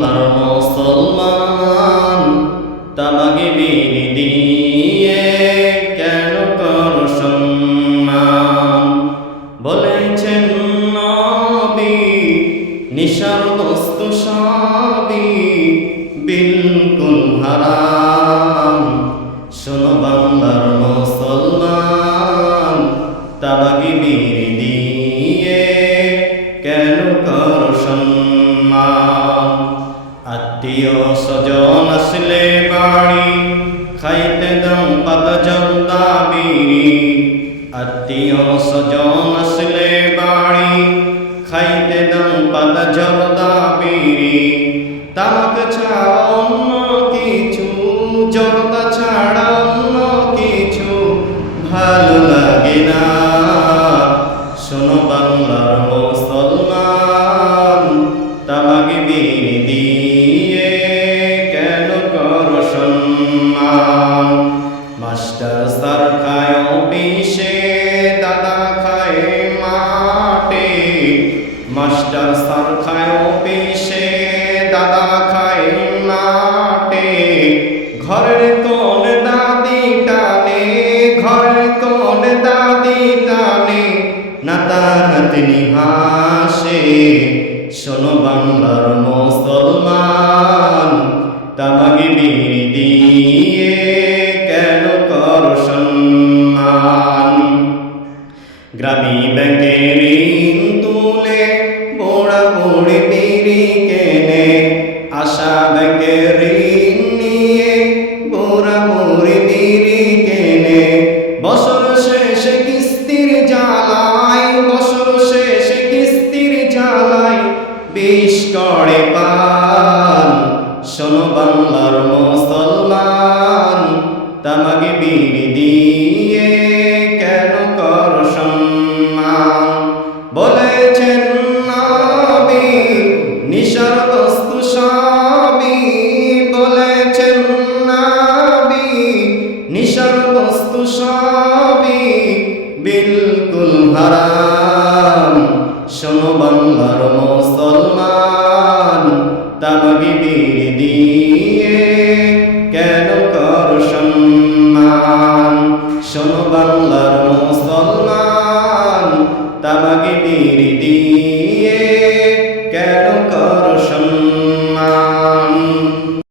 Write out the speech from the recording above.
বাংলার মুসলমান তামাকে বিড়ি দিয়ে কেন কর সম্মান? বলেছেন নবী নিশার বস্তু সবই বিলকুল হারাম। শোনো বাংলার মুসলমান তামাকে বিড়ি দিয়ে কেন কর সম্মান? আত্মীয় স্বজন আসলে বাড়ি খাইতে দাও পাতা জর্দা বিড়ি। আত্মীয় স্বজন আসলে বাড়ি খাইতে দাও পাতা জর্দা বিড়ি। তামাক ছাড়া অন্য কিছু, জর্দা ছাড়া অন্য কিছু ভালো লাগে না। শোনো বাংলার মুসলমান তামাক বিড়ি দিয়ে কেন কর সম্মান? মাস্টার স্যার খায় অফিসে, দাদা খায় মাঠে। মাস্টার স্যার খায় অফিসে, দাদা খায় মাঠে। ঘরের কোন দাদি টানে, ঘরের কোন দাদি টানে, নাতা নাতনি হাসে। শোনো বাংলার মুসলমান তামাক বিড়ি দিয়ে কেন কর সম্মান? গ্রামী ব্যাংকে ঋণ তুলে বুড়া বুড়ি বিড়ি কেনে। আশা ব্যাংকে ঋণ নিয়ে বুড়া বুড়ি বিড়ি কেনে। বছর শেষে কিস্তির জ্বালায়, বছর শেষে কিস্তির জ্বালায় বিষ করে পান। শোনো বাংলার মুসলমান তামাক বিড়ি দিয়ে কেন কর সম্মান? বলেছেন নবী নিশার বস্তু সবই, বলেছেন নবী নিশার বস্তু সবই বিলকুল হারাম। শোনো বাংলার মুসলমান তামাক বিড়ি দিয়ে কেন কর সম্মান? শোনো বাংলার